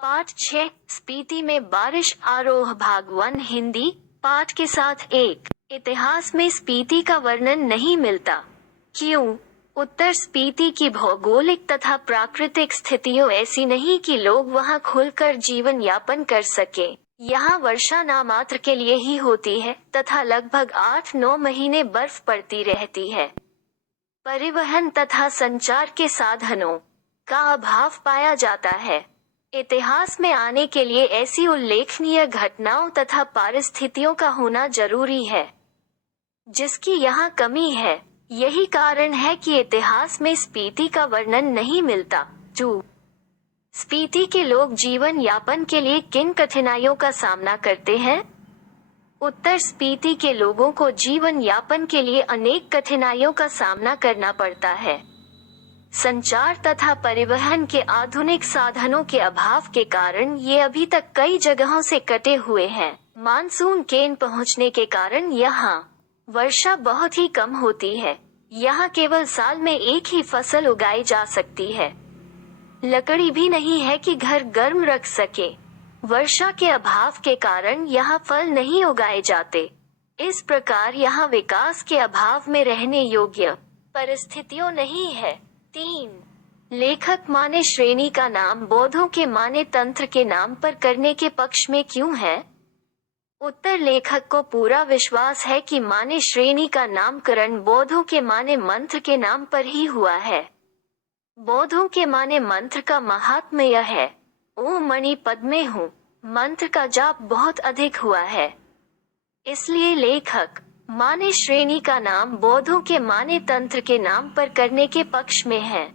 पाठ 6 स्पीति में बारिश आरोह भाग 1 हिंदी पाठ के साथ एक इतिहास में स्पीति का वर्णन नहीं मिलता। क्यों? उत्तर स्पीति की भौगोलिक तथा प्राकृतिक स्थितियों ऐसी नहीं कि लोग वहां खुलकर जीवन यापन कर सके। यहाँ वर्षा नामात्र के लिए ही होती है तथा लगभग 8-9 महीने बर्फ पड़ती रहती है। परिवहन तथा संचार के साधनों का अभाव पाया जाता है। इतिहास में आने के लिए ऐसी उल्लेखनीय घटनाओं तथा परिस्थितियों का होना जरूरी है, जिसकी यहाँ कमी है। यही कारण है कि इतिहास में स्पीति का वर्णन नहीं मिलता। 2. स्पीति के लोग जीवन यापन के लिए किन कठिनाइयों का सामना करते हैं? उत्तर स्पीति के लोगों को जीवन यापन के लिए अनेक कठिनाइयों का सामना करना पड़ता है। संचार तथा परिवहन के आधुनिक साधनों के अभाव के कारण ये अभी तक कई जगहों से कटे हुए हैं। मानसून केन पहुंचने के कारण यहाँ वर्षा बहुत ही कम होती है। यहाँ केवल साल में एक ही फसल उगाई जा सकती है। लकड़ी भी नहीं है कि घर गर्म रख सके। वर्षा के अभाव के कारण यहाँ फल नहीं उगाए जाते। इस प्रकार यहाँ विकास के अभाव में रहने योग्य परिस्थितियों नहीं है। 3. लेखक माने श्रेणी का नाम बौद्धों के माने तंत्र के नाम पर करने के पक्ष में क्यों है? उत्तर लेखक को पूरा विश्वास है कि माने श्रेणी का नामकरण बौद्धों के माने मंत्र के नाम पर ही हुआ है। बौद्धों के माने मंत्र का महात्म्य यह है, ओम मणि पद्मे हूँ। मंत्र का जाप बहुत अधिक हुआ है, इसलिए लेखक माने श्रेणी का नाम बौद्धों के माने तंत्र के नाम पर करने के पक्ष में है।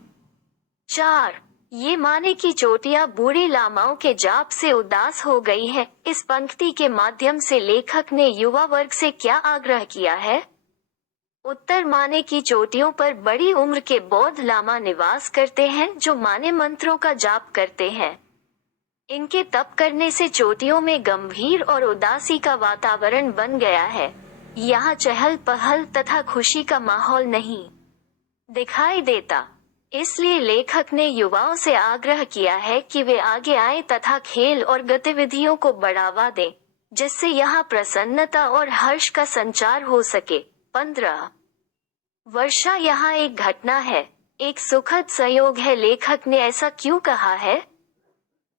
4. ये माने की चोटियां बूढ़े लामाओं के जाप से उदास हो गई है। इस पंक्ति के माध्यम से लेखक ने युवा वर्ग से क्या आग्रह किया है? उत्तर माने की चोटियों पर बड़ी उम्र के बौद्ध लामा निवास करते हैं जो माने मंत्रों का जाप करते हैं। इनके तप करने से चोटियों में गंभीर और उदासी का वातावरण बन गया है। यहाँ चहल पहल तथा खुशी का माहौल नहीं दिखाई देता। इसलिए लेखक ने युवाओं से आग्रह किया है कि वे आगे आए तथा खेल और गतिविधियों को बढ़ावा दें, जिससे यहाँ प्रसन्नता और हर्ष का संचार हो सके। 15. वर्षा यहाँ एक घटना है, एक सुखद संयोग है। लेखक ने ऐसा क्यों कहा है?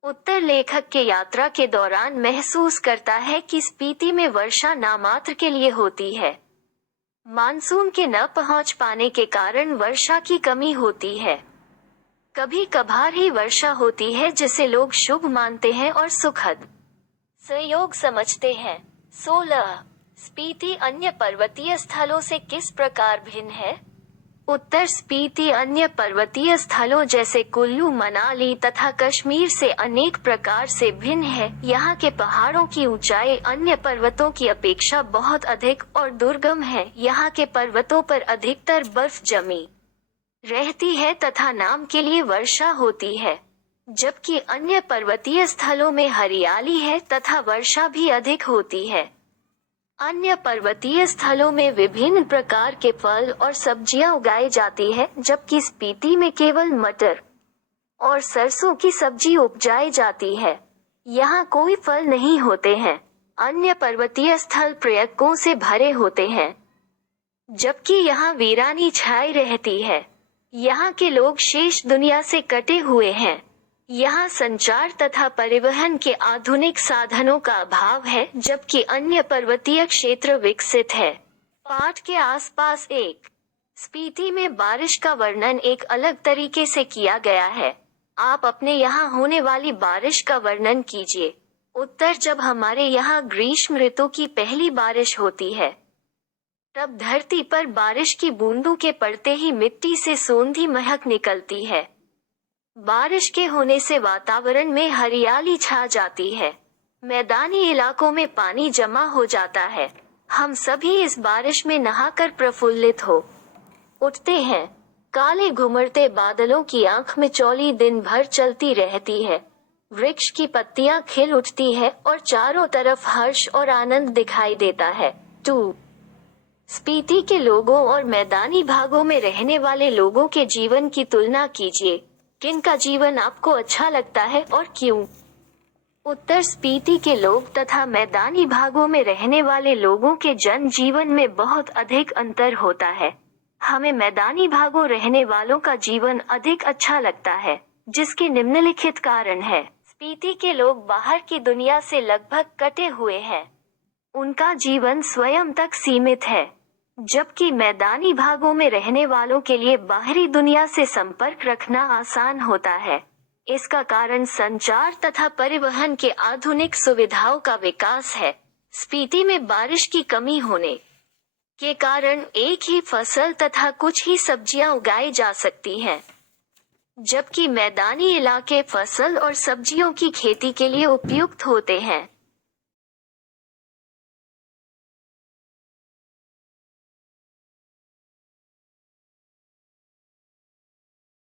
उत्तर लेखक के यात्रा के दौरान महसूस करता है कि स्पीति में वर्षा नामात्र के लिए होती है। मानसून के न पहुंच पाने के कारण वर्षा की कमी होती है। कभी कभार ही वर्षा होती है जिसे लोग शुभ मानते हैं और सुखद संयोग समझते हैं। 16. स्पीति अन्य पर्वतीय स्थलों से किस प्रकार भिन्न है? उत्तर स्पीति अन्य पर्वतीय स्थलों जैसे कुल्लू मनाली तथा कश्मीर से अनेक प्रकार से भिन्न है। यहाँ के पहाड़ों की ऊंचाई अन्य पर्वतों की अपेक्षा बहुत अधिक और दुर्गम है। यहाँ के पर्वतों पर अधिकतर बर्फ जमी रहती है तथा नाम के लिए वर्षा होती है, जबकि अन्य पर्वतीय स्थलों में हरियाली है तथा वर्षा भी अधिक होती है। अन्य पर्वतीय स्थलों में विभिन्न प्रकार के फल और सब्जियां उगाई जाती है, जबकि स्पीति में केवल मटर और सरसों की सब्जी उपजाई जाती है। यहाँ कोई फल नहीं होते हैं। अन्य पर्वतीय स्थल पर्यटकों से भरे होते हैं, जबकि यहाँ वीरानी छाई रहती है। यहाँ के लोग शेष दुनिया से कटे हुए हैं। यहाँ संचार तथा परिवहन के आधुनिक साधनों का अभाव है, जबकि अन्य पर्वतीय क्षेत्र विकसित है। पाठ के आसपास एक स्पीति में बारिश का वर्णन एक अलग तरीके से किया गया है। आप अपने यहाँ होने वाली बारिश का वर्णन कीजिए। उत्तर जब हमारे यहाँ ग्रीष्म ऋतु की पहली बारिश होती है, तब धरती पर बारिश की बूंदों के पड़ते ही मिट्टी से सोंधी महक निकलती है। बारिश के होने से वातावरण में हरियाली छा जाती है। मैदानी इलाकों में पानी जमा हो जाता है। हम सभी इस बारिश में नहाकर प्रफुल्लित हो उठते हैं। काले घुमड़ते बादलों की आंख में चौली दिन भर चलती रहती है। वृक्ष की पत्तियां खिल उठती है और चारों तरफ हर्ष और आनंद दिखाई देता है। 2. स्पीति के लोगों और मैदानी भागों में रहने वाले लोगों के जीवन की तुलना कीजिए। किनका जीवन आपको अच्छा लगता है और क्यों? उत्तर स्पीति के लोग तथा मैदानी भागों में रहने वाले लोगों के जनजीवन में बहुत अधिक अंतर होता है। हमें मैदानी भागों रहने वालों का जीवन अधिक अच्छा लगता है, जिसके निम्नलिखित कारण है। स्पीति के लोग बाहर की दुनिया से लगभग कटे हुए हैं। उनका जीवन स्वयं तक सीमित है, जबकि मैदानी भागों में रहने वालों के लिए बाहरी दुनिया से संपर्क रखना आसान होता है। इसका कारण संचार तथा परिवहन के आधुनिक सुविधाओं का विकास है। स्पीति में बारिश की कमी होने के कारण एक ही फसल तथा कुछ ही सब्जियां उगाई जा सकती हैं, जबकि मैदानी इलाके फसल और सब्जियों की खेती के लिए उपयुक्त होते हैं।